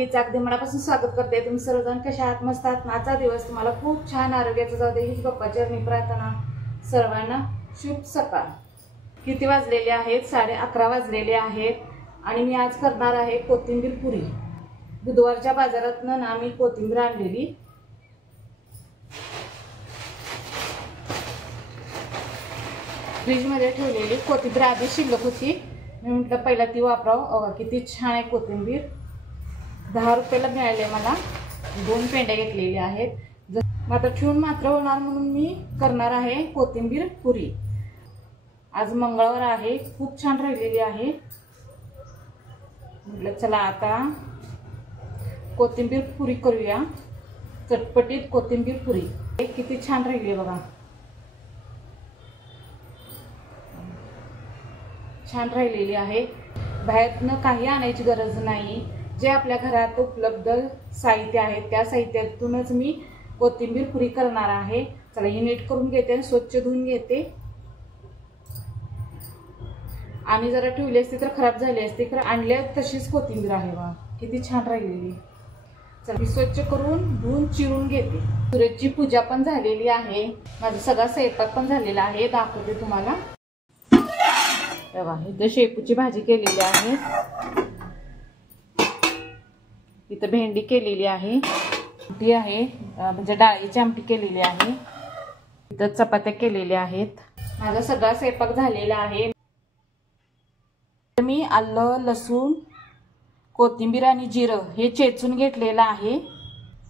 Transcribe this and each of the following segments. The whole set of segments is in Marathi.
फॅमिलीचं अगदी मनापासून स्वागत करते। तुम्ही सर्वजण कशा आहात? मस्त आहात? आजचा दिवस तुम्हाला खूप छान आरोग्याचा जाऊ दे हीच बाप्पाच्या चरणी प्रार्थना। सर्वांना शुभ सकाळ। किती वाजलेले आहेत? 11:30 वाजलेले आहेत आणि मी आज करणार आहे कोथिंबीर पुरी। बुधवारच्या बाजारातून ना मी कोथिंबीर आणलेली, फ्रीज मध्ये ठेवलेली कोथिंबीर आधी शिल्लक होती। मी म्हटलं पहिला ती वापरावं। किती छान आहे कोथिंबीर, 10 रुपयाला मिळाले मला। 2 पेंड्या घेतलेल्या आहेत। मात्र ठेवून मात्र होणार म्हणून मी करणार आहे कोथिंबीर पुरी। आज मंगळवार आहे, खूप छान राहिलेली आहे। म्हटलं चला आता कोथिंबीर पुरी करूया। चटपटीत कोथिंबीर पुरी किती छान राहिली बघा, छान राहिलेली आहे। बाहेरनं काही आणायची गरज नाही। जे आपल्या घरात उपलब्ध साहित्य आहे त्या साहित्यातूनच मी कोथिंबीर पुरी करणार आहे। चला ही नीट करून घेते आणि स्वच्छ धुवून घेते। आणि जरा ठेवली असती तर खराब झाली असती, तर आणल्या तशीच कोथिंबीर आहे बघा, किती छान राहिलेली। चला मी स्वच्छ करून धुवून चिरून घेते। सूर्याची पूजा पण झालेली आहे, माझा सगळा स्वयंपाक पण झालेला आहे, दाखवते तुम्हाला। बघा इथं शेपूची भाजी केलेली आहे, इथं भेंडी केलेली आहे, आमटी आहे म्हणजे डाळीची आमटी केलेली आहे, इथं चपात्या केलेल्या आहेत। माझा सगळा स्वयंपाक झालेला आहे। मी आलं, लसूण, कोथिंबीर आणि जिरं हे चेचून घेतलेलं आहे।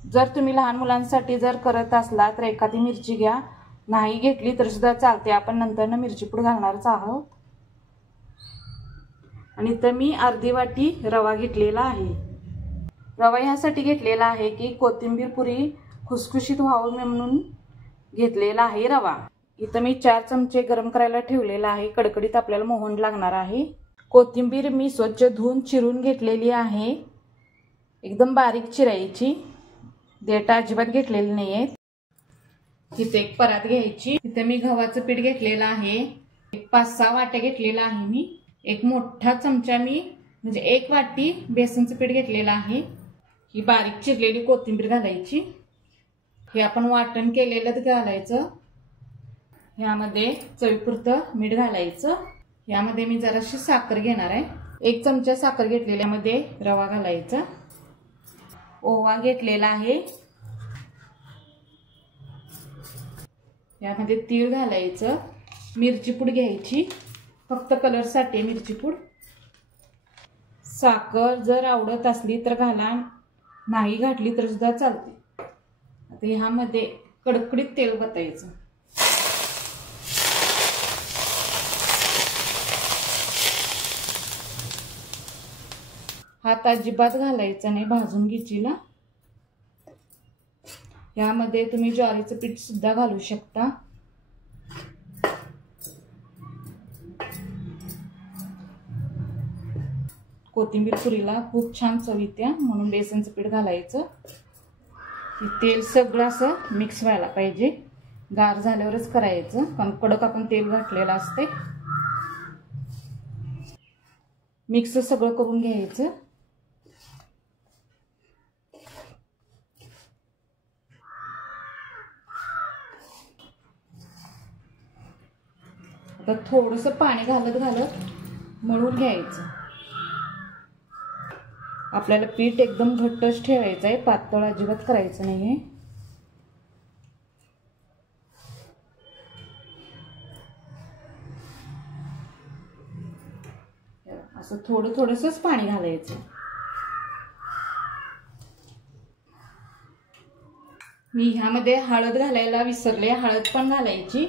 जर तुम्ही लहान मुलांसाठी जर करत असला तर एखादी मिरची घ्या, नाही घेतली तर सुद्धा चालते, आपण नंतर मिरची पूड घालणारच आहोत। आणि इथं मी अर्धी वाटी रवा घेतलेला आहे। रवा ह्यासाठी घेतलेला आहे की कोथिंबीर पुरी खुसखुशीत व्हावं म्हणून घेतलेला आहे रवा। इथं मी 4 चमचे गरम करायला ठेवलेला आहे, कडकडीत आपल्याला मोहन लागणार आहे। कोथिंबीर मी स्वच्छ धुवून चिरून घेतलेली आहे, एकदम बारीक चिरायची, देठ अजिबात घेतलेले नाहीयेत। इथे एक परात घ्यायची, इथे मी गव्हाचं पीठ घेतलेलं आहे, 5-6 वाट्या घेतलेला आहे मी। एक मोठा चमचा मी म्हणजे 1 वाटी बेसनचं पीठ घेतलेलं आहे। ही बारीक चिरलेली कोथिंबीर घालायची, हे आपण वाटण केलेलं घालायचं, ह्यामध्ये चवीपुरतं मीठ घालायचं, यामध्ये मी जराशी साखर घेणार आहे, 1 चमचा साखर घेतलेल्यामध्ये रवा घालायचा, ओवा घेतलेला आहे, यामध्ये तीळ घालायचं, मिरची पूड घ्यायची, फक्त कलर साठी मिरची पूड, साखर जर आवडत असली तर घाला, नाही घातली तर सुद्धा चालते। आता ह्यामध्ये कडकडीत तेल वतायचं, हात अजिबात घालायचा नाही, भाजून घ्यायचीला। यामध्ये तुम्ही ज्वारीचं पीठ सुद्धा घालू शकता। कोथिंबीर पुरीला खूप छान चव येते म्हणून बेसनचं पीठ घालायचं। तेल सगळं असं मिक्स व्हायला पाहिजे, गार झाल्यावरच करायचं, पण कडक आपण तेल घातलेलं असते। मिक्स सगळं करून घ्यायचं। आता थोडंसं पाणी घालत मळून घ्यायचं। आपल्याला पीठ एकदम घट्टच ठेवायचं आहे, पातळ अजिबात करायचं नाहीये। असं थोडंसंच पाणी घालायचं। मी ह्यामध्ये हळद घालायला विसरले, हळद पण घालायची,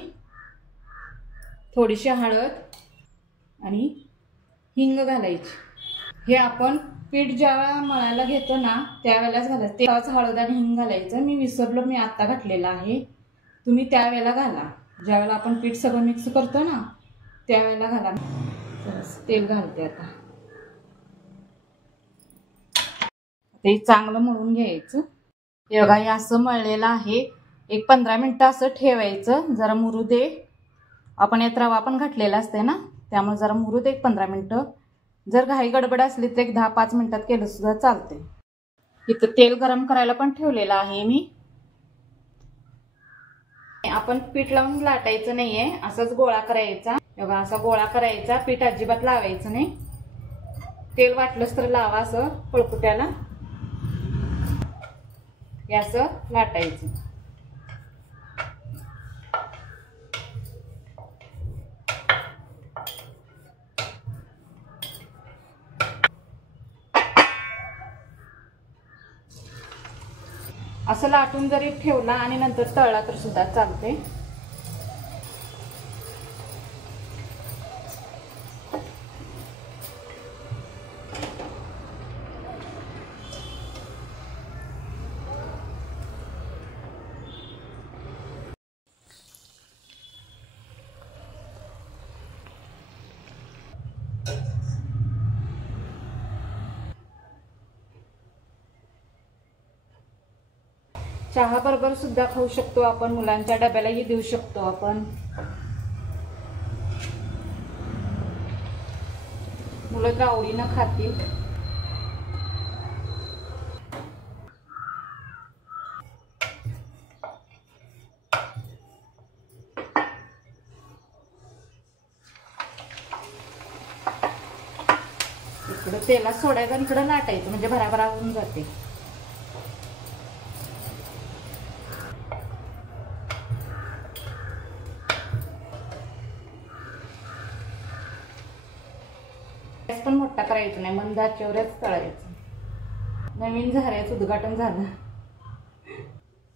थोडीशी हळद आणि हिंग घालायची। हे आपण पीठ ज्यावेळेला मळायला घेतो ना त्यावेळेलाच घालायचं, तेव्हाच हळद आणि हिंग घालायचं। मी विसरलो, मी आता घातलेला आहे, तुम्ही त्यावेळेला घाला, ज्यावेळेला आपण पीठ सगळं मिक्स करतो ना त्यावेळेला घाला। तेल घालते आता, ते चांगलं मळून घ्यायचं। हे बघा हे असं मळलेलं आहे, एक 15 मिनिटं असं ठेवायचं, जरा मुरू दे, आपण यात रवा पण घातलेला असते ना त्यामुळे जरा मुरू दे 15 मिनिटं। जर घाई गडबड असली तर एक 10-5 मिनिटात केलं सुद्धा चालते। इथं तेल गरम करायला पण ठेवलेलं आहे मी. आपण पीठ लावून लाटायचं नाहीये, असाच गोळा करायचा. बघा असा गोळा करायचा, पीठ अजिबात लावायचं नाही. तेल वाटलंच तर लावा असं पळपुट्याला. हे असं लाटायचं. असं लाटून जरी ठेवला आणि नंतर तळला तर सुद्धा चालते. चहा बरोबर सुद्धा खाऊ शकतो आपण, मुलांच्या डब्यालाही देऊ शकतो आपण. मुलं तर आवडीनं खातील. इकडं तेलात सोडायचं आणि इकडं लाटायचं, म्हणजे भराभरा होऊन जाते. गॅस पण मोठा करायचा नाही, मंद आचेवरच तळायचं. नवीन झऱ्याचं उद्घाटन झालं,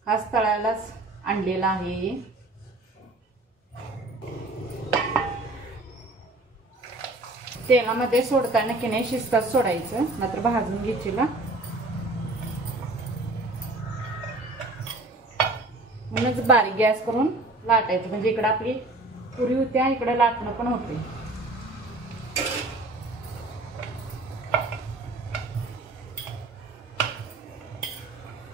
खास तळायलाच आणलेला आहे. तेलामध्ये सोडताना की नाही शिस्तात सोडायचं, मात्र भाजून घ्यायची. म्हणूनच बारीक गॅस करून लाटायचं, म्हणजे इकडं आपली पुरी होत्या, इकडे लाटणं पण होते.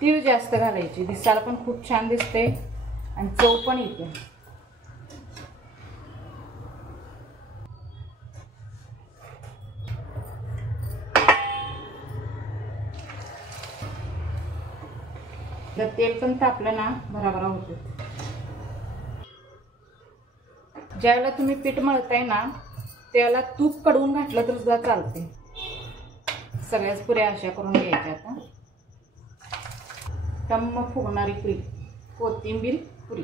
तीळ जास्त घालायची, दिसायला पण खूप छान दिसते आणि चव पण येते. जर तेल पण तापलं ना भराभरा होते. ज्यावेळेला तुम्ही पीठ मळताय ना त्याला तूप कडवून घातलं तर सुद्धा चालते. सगळ्याच पुऱ्या अशा करून घ्यायच्या. आता टम्म फुगणारी पुरी, कोथिंबीर पुरी.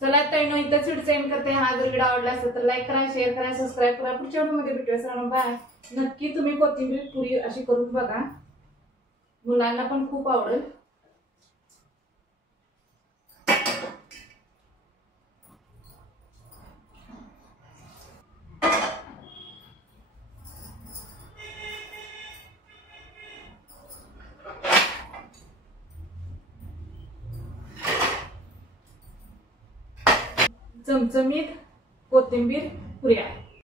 चला ताईनो, इथंच व्हिडिओ सेंड करते. हा जर व्हिडिओ आवडला असेल तर लाईक करा, शेअर करा, सबस्क्राईब करा. पुढच्या व्हिडिओमध्ये भेटूया. सर्वांना बाय. नक्की तुम्ही कोथिंबीर पुरी अशी करून बघा, मुलांना पण खूप आवडेल. चमचमीत कोथिंबीर पुऱ्या.